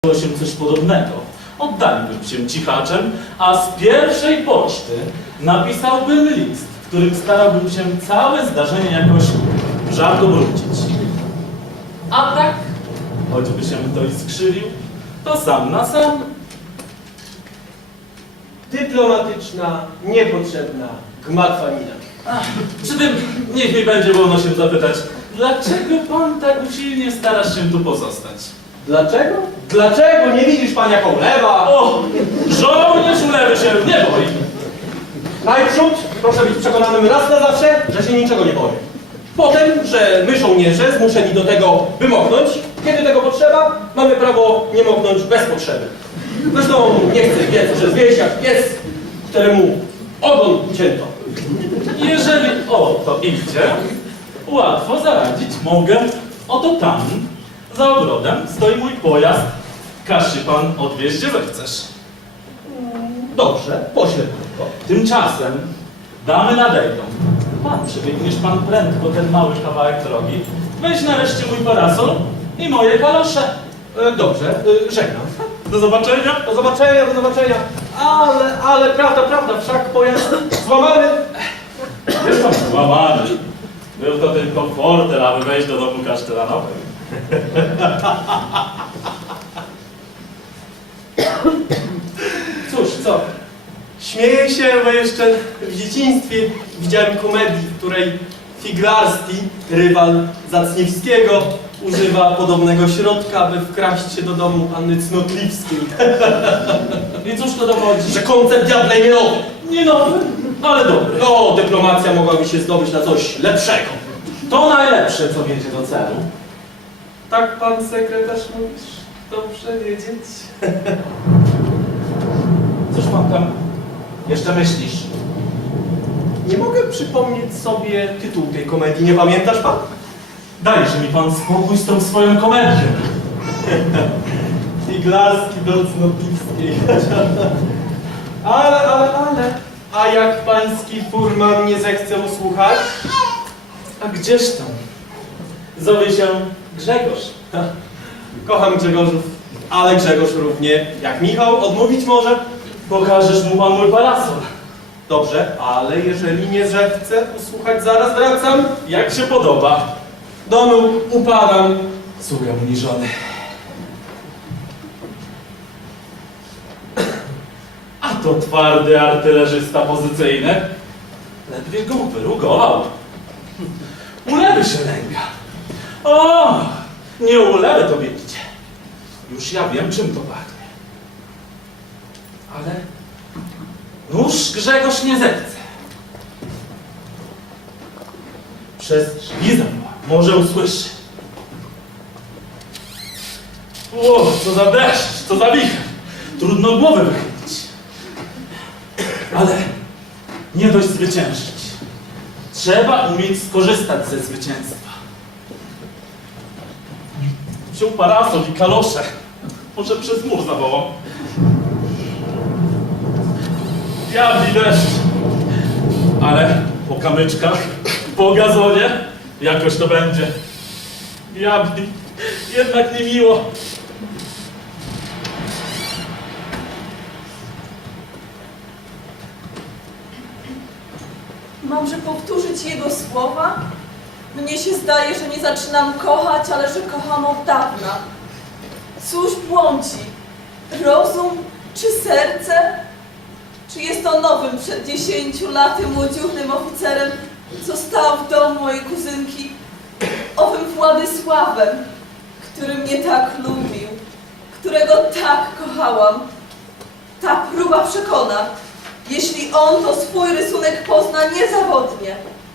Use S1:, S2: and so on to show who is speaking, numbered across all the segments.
S1: się coś podobnego, oddaliłbym się cichaczem, a z pierwszej poczty napisałbym list, w którym starałbym się całe zdarzenie jakoś w żart obrócić. A tak, choćby się ktoś skrzywił, to sam na sam.
S2: Dyplomatyczna, niepotrzebna, gmatwanina.
S1: Przy tym niech mi będzie wolno się zapytać, dlaczego pan tak usilnie starasz się tu pozostać?
S2: Dlaczego? Dlaczego? Nie widzisz pan jako ulewa?
S1: O, żołnierz ulewy się nie boi.
S2: Najprzód proszę być przekonanym raz na zawsze, że się niczego nie boję. Potem, że my żołnierze zmuszeni do tego, by moknąć, kiedy tego potrzeba, mamy prawo nie moknąć bez potrzeby. Zresztą nie chcę biec przez wieś jak pies, któremu ogon ucięto.
S1: Jeżeli o to idzie, łatwo zaradzić mogę. Oto tam, za ogrodem, stoi mój pojazd. Każ się pan odwieźć, gdzie zechcesz.
S2: Dobrze, poślę tylko.
S1: Tymczasem damy nadejdą. Pan przebiegniesz pan prędko ten mały kawałek drogi. Weź nareszcie mój parasol i moje kalosze.
S2: Dobrze, żegnam.
S1: Do zobaczenia.
S2: Do zobaczenia, do zobaczenia. Ale prawda, wszak pojazd złamany.
S1: Jest pan złamany. Był to tylko fortel, aby wejść do domu kasztelanowego.
S2: Cóż, co? Śmieję się, bo jeszcze w dzieciństwie widziałem komedię, w której Figlarski, rywal Zacniewskiego, używa podobnego środka, by wkraść się do domu panny Cnotliwskiej.
S1: I cóż to dowodzi?
S2: Że koncept diabla nie nowy.
S1: Nie nowy, ale dobry.
S2: No, dyplomacja mogłaby się zdobyć na coś lepszego.
S1: To najlepsze, co wiedzie do celu.
S2: Tak pan sekretarz mówisz? Dobrze wiedzieć.
S1: Cóż pan tam jeszcze myślisz?
S2: Nie mogę przypomnieć sobie tytułu tej komedii, nie pamiętasz pan?
S1: Dajże mi pan spokój z tą swoją komedią.
S2: Figlarski do Cnotliwskiej. Ale. A jak pański furman nie zechce usłuchać?
S1: A gdzież tam? Zowie się Grzegorz.
S2: Kocham Grzegorzów, ale Grzegorz równie jak Michał odmówić może.
S1: Pokażesz mu pan mój parasol.
S2: Dobrze, ale jeżeli nie zechce usłuchać, zaraz wracam.
S1: Jak się podoba.
S2: Do nóg upadam.
S1: Sługę uniżony. A to twardy artylerzysta pozycyjny. Ledwie go wyrugował. Ulewy się lęka. O, nie ulewę tobie idzie. Już ja wiem, czym to pachnie. Ale nóż Grzegorz nie zechce. Przez drzwi zawoła. Może usłyszy. O, co za deszcz, co za wicher. Trudno głowę wychylić. Ale nie dość zwyciężyć. Trzeba umieć skorzystać ze zwycięstwa. Wziął parasol i kalosze. Może przez mur zawołał. Diabli deszcz. Ale po kamyczkach, po gazonie, jakoś to będzie. Diabli, jednak niemiło.
S3: Mamże powtórzyć jego słowa? Mnie się zdaje, że nie zaczynam kochać, ale że kocham od dawna. Cóż błądzi? Rozum czy serce? Czy jest on nowym przed 10 laty młodziuchnym oficerem, co stał w domu mojej kuzynki, owym Władysławem, który mnie tak lubił, którego tak kochałam? Ta próba przekona, jeśli on to swój rysunek pozna niezawodnie.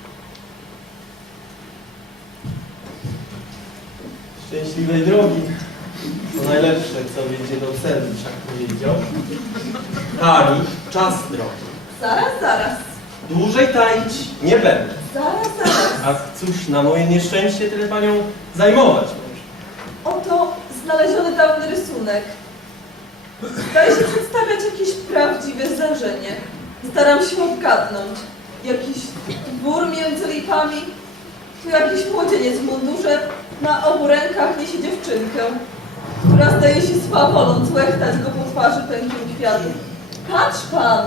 S2: Szczęśliwej drogi. To najlepsze, co wiedzie do celu, wszak powiedział. Ani czas drogi.
S3: Zaraz.
S2: Dłużej taić nie będę.
S3: Zaraz.
S2: A cóż, na moje nieszczęście tyle panią zajmować może.
S3: Oto znaleziony dawny rysunek. Zdaje się przedstawiać jakieś prawdziwe zdarzenie. Staram się odgadnąć. Jakiś dwór między lipami, tu jakiś młodzieniec w mundurze, na obu rękach niesie dziewczynkę. która zdaje się swawoląc łechtać go po twarzy pękiem kwiatu. Patrz pan!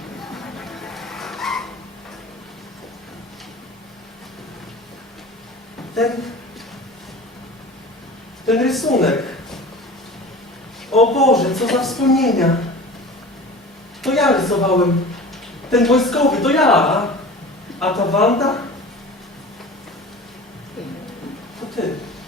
S2: Ten rysunek. O Boże, co za wspomnienia. To ja rysowałem. Ten wojskowy, to ja. A ta Wanda? To ty.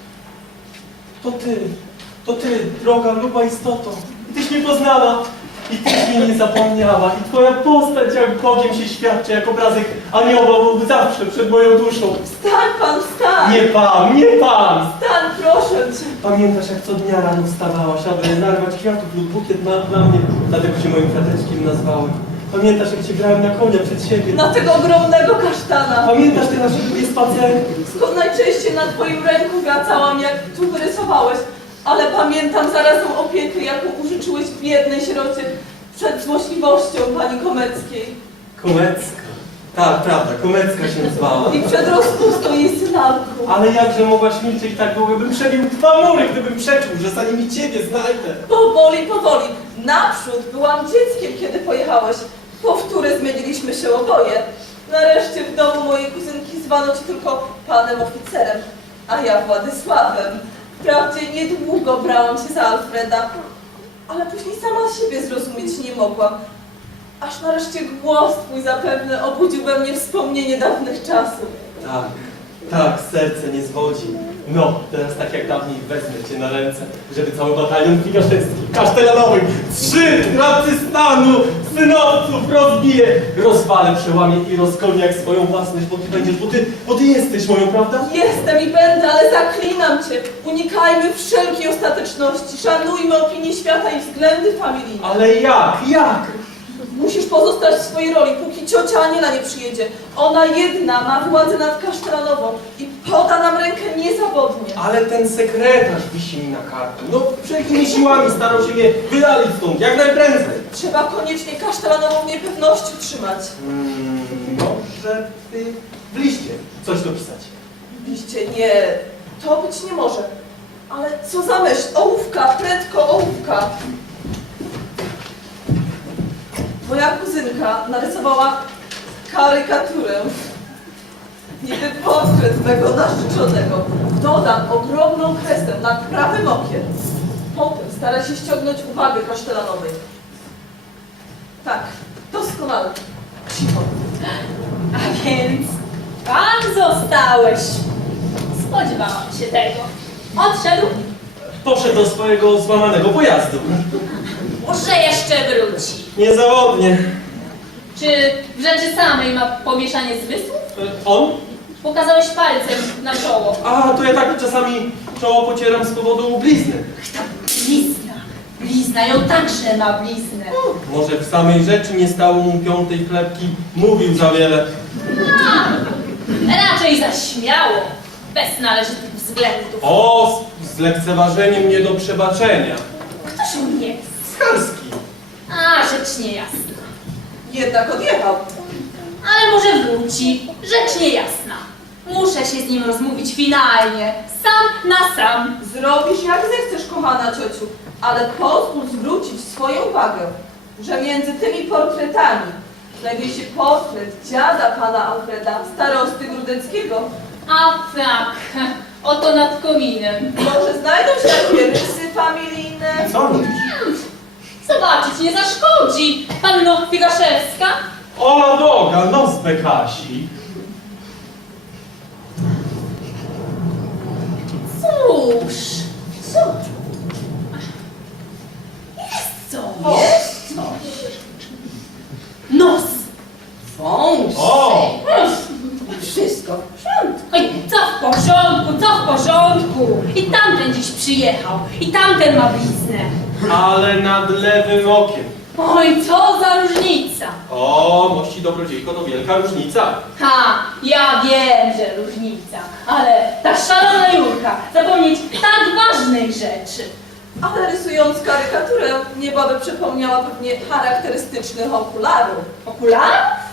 S2: To ty. To ty, droga, luba istoto. Tyś mnie poznała. I tyś mnie nie zapomniała. I twoja postać jak Bogiem się świadczy, jak obrazek anioła był zawsze przed moją duszą.
S3: Wstań pan, wstań!
S2: Nie pan, nie pan!
S3: Wstań, proszę cię!
S2: Pamiętasz, jak co dnia rano wstawałaś, aby narwać kwiatów lub bukiet dla mnie, dlatego się moim kwiateczkiem nazwałem. Pamiętasz, jak cię brałem na konia przed siebie.
S3: Na tego ogromnego kasztana!
S2: Pamiętasz te nasze długie spacery?
S3: Skąd najczęściej na twoim ręku wracałam, jak tu wyrysowałeś, ale pamiętam zarazem opiekę, jaką użyczyłeś biednej sierocie przed złośliwością pani Komeckiej
S2: Komecka. Tak, prawda, Komecka się nazwała.
S3: i przed rozpustą jej synalką.
S2: Ale jakże mogłaś milczeć tak długo, bym przebił 2 mury, gdybym przeczuł, że za nimi ciebie znajdę.
S3: Powoli, powoli. Naprzód byłam dzieckiem, kiedy pojechałeś. Powtóre zmieniliśmy się oboje. Nareszcie w domu mojej kuzynki zwano cię tylko panem oficerem, a ja Władysławem. Wprawdzie niedługo brałam się za Alfreda, ale później sama siebie zrozumieć nie mogłam. Aż nareszcie głos twój zapewne obudził we mnie wspomnienie dawnych czasów.
S2: Tak, tak, serce nie zwodzi. No, teraz tak jak dawniej wezmę cię na ręce, żeby cały batalion figaszewski, kasztelanowych, 3 radcy stanu, synowców rozbiję, rozwalę, przełamię i rozkolnię jak swoją własność, bo ty będziesz, bo ty jesteś moją, prawda?
S3: Jestem i będę, ale zaklinam cię. Unikajmy wszelkiej ostateczności. Szanujmy opinię świata i względy familijne.
S2: Ale jak?
S3: Musisz pozostać w swojej roli, póki ciocia Aniela nie przyjedzie. Ona jedna ma władzę nad Kasztelanową i poda nam rękę niezawodnie.
S2: Ale ten sekretarz wisi mi na karku. No, wszelkimi siłami starał się mnie wydalić stąd, jak najprędzej.
S3: Trzeba koniecznie Kasztelanową w niepewności trzymać.
S2: Może ty w liście coś dopisać.
S3: Oczywiście nie, to być nie może. Ale co za myśl? Ołówka, prędko ołówka. Moja kuzynka narysowała karykaturę. Niby portret mego narzeczonego. Dodam ogromną kresę nad prawym okiem. Potem stara się ściągnąć uwagę Kasztelanowej. Tak, doskonale. Cicho.
S4: A więc pan zostałeś. Spodziewałam się tego. Odszedł,
S2: Poszedł do swojego złamanego pojazdu.
S4: może jeszcze wróci.
S2: Niezawodnie.
S4: Czy w rzeczy samej ma pomieszanie zmysłów?
S2: On?
S4: Pokazałeś palcem na czoło.
S2: A, to ja tak czasami czoło pocieram z powodu blizny.
S4: Blizna. Blizna, ją także ma bliznę.
S2: Może w samej rzeczy nie stało mu 5. chlebki, mówił za wiele.
S4: A, raczej zaśmiało. Bez należytych względów.
S2: O, z lekceważeniem nie do przebaczenia.
S4: Ktoż on jest?
S2: Skarski.
S4: A, rzecz niejasna.
S3: Jednak odjechał.
S4: Ale może wróci. Rzecz niejasna. Muszę się z nim rozmówić finalnie. Sam na sam.
S3: Zrobisz jak zechcesz, kochana ciociu, ale pozwól zwrócić swoją uwagę, że między tymi portretami znajduje się portret dziada pana Alfreda, starosty Grudeckiego.
S4: A tak, oto nad kominem.
S3: Może znajdą się takie rysy familijne?
S2: Co robisz?
S4: Zobaczyć nie zaszkodzi. Panno Figaszewska?
S2: Ola Boga, nos Bekasi.
S4: Cóż, co? Jest coś.
S3: Jest
S4: coś. Nos.
S3: Wąż.
S2: O!
S3: Wszystko w porządku.
S4: Oj, co w porządku, co w porządku. I tamten dziś przyjechał. I tamten ma bliznę.
S2: Ale nad lewym okiem.
S4: Oj, co za różnica.
S2: O, mości dobrodziejko, to wielka różnica.
S4: Ha, ja wiem, że różnica. Ale ta szalona Jurka zapomnieć tak ważnej rzeczy.
S3: Ale rysując karykaturę, niebawem przypomniała pewnie charakterystycznych okularów.
S4: Okularów?